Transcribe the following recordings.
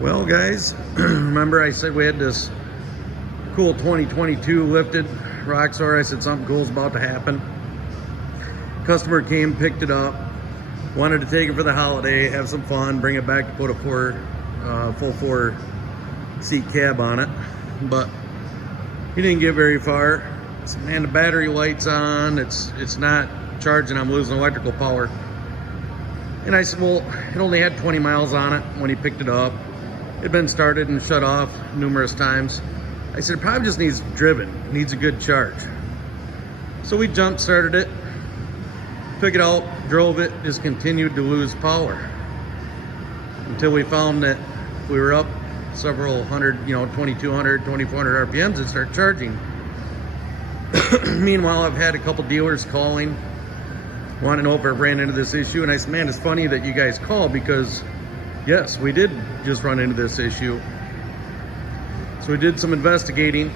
Well, guys, remember I said we had this cool 2022 lifted Roxor. I said something cool's about to happen. Customer came, picked it up, wanted to take it for the holiday, have some fun, bring it back to put a full four seat cab on it. But he didn't get very far. I said, man, the battery light's on, it's not charging, I'm losing electrical power. And I said, well, it only had 20 miles on it when he picked it up. It'd been started and shut off numerous times. I said, it probably just needs driven, needs a good charge. So we jump started it, took it out, drove it, just continued to lose power until we found that we were up several hundred, 2200, 2400 RPMs and start charging. Meanwhile, I've had a couple dealers calling, wanting to know if I ran into this issue. And I said, man, it's funny that you guys call because yes, we did just run into this issue. So we did some investigating.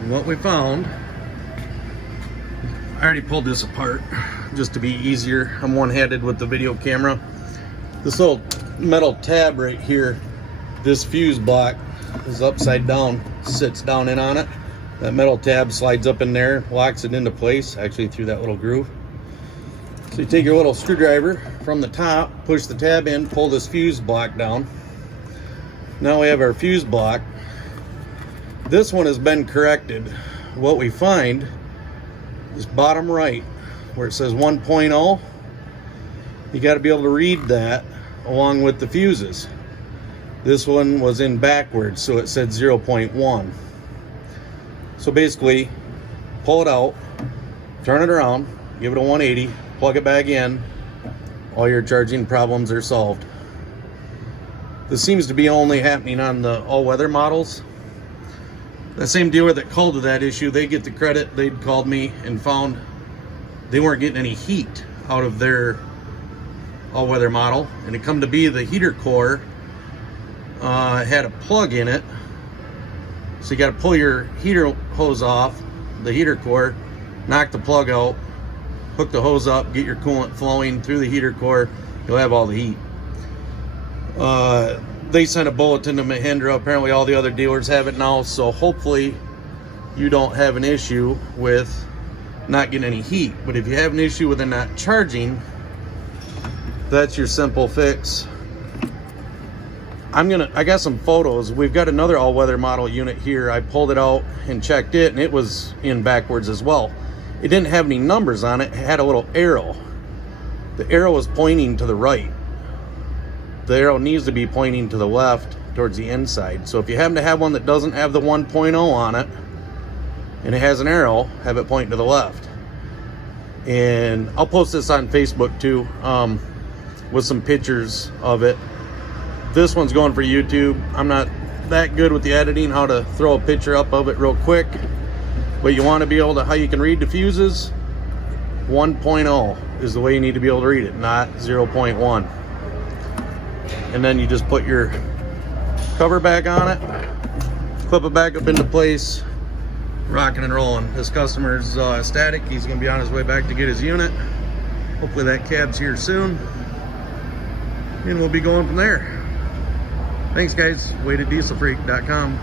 And what we found, I already pulled this apart just to be easier. I'm one-handed with the video camera. This little metal tab right here, this fuse block is upside down, sits down in on it. That metal tab slides up in there, locks it into place, actually through that little groove. So you take your little screwdriver from the top, push the tab in, pull this fuse block down. Now we have our fuse block. This one has been corrected. What we find is bottom right, where it says 1.0, you got to be able to read that along with the fuses. This one was in backwards, so it said 0.1. So basically, pull it out, turn it around, give it a 180, plug it back in, all your charging problems are solved. This seems to be only happening on the all-weather models. The same dealer that called to that issue, they get the credit. They'd called me and found they weren't getting any heat out of their all-weather model. And it come to be the heater core had a plug in it. So you got to pull your heater hose off, the heater core, knock the plug out, hook the hose up, get your coolant flowing through the heater core, you'll have all the heat. They sent a bulletin to Mahindra. Apparently all the other dealers have it now, so hopefully you don't have an issue with not getting any heat. But if you have an issue with it not charging, that's your simple fix. I got some photos. We've got another all-weather model unit here. I pulled it out and checked it, and it was in backwards as well. It didn't have any numbers on it. It had a little arrow. The arrow was pointing to the right. The arrow needs to be pointing to the left towards the inside. So if you happen to have one that doesn't have the 1.0 on it and it has an arrow, have it point to the left. And I'll post this on Facebook too, with some pictures of it. This one's going for YouTube. I'm not that good with the editing, how to throw a picture up of it real quick. But you want to be able to, how you can read the fuses, 1.0 is the way you need to be able to read it, not 0.1. And then you just put your cover back on it, clip it back up into place, rocking and rolling. This customer's ecstatic. He's going to be on his way back to get his unit. Hopefully that cab's here soon, and we'll be going from there. Thanks, guys. WaitedDieselFreak.com.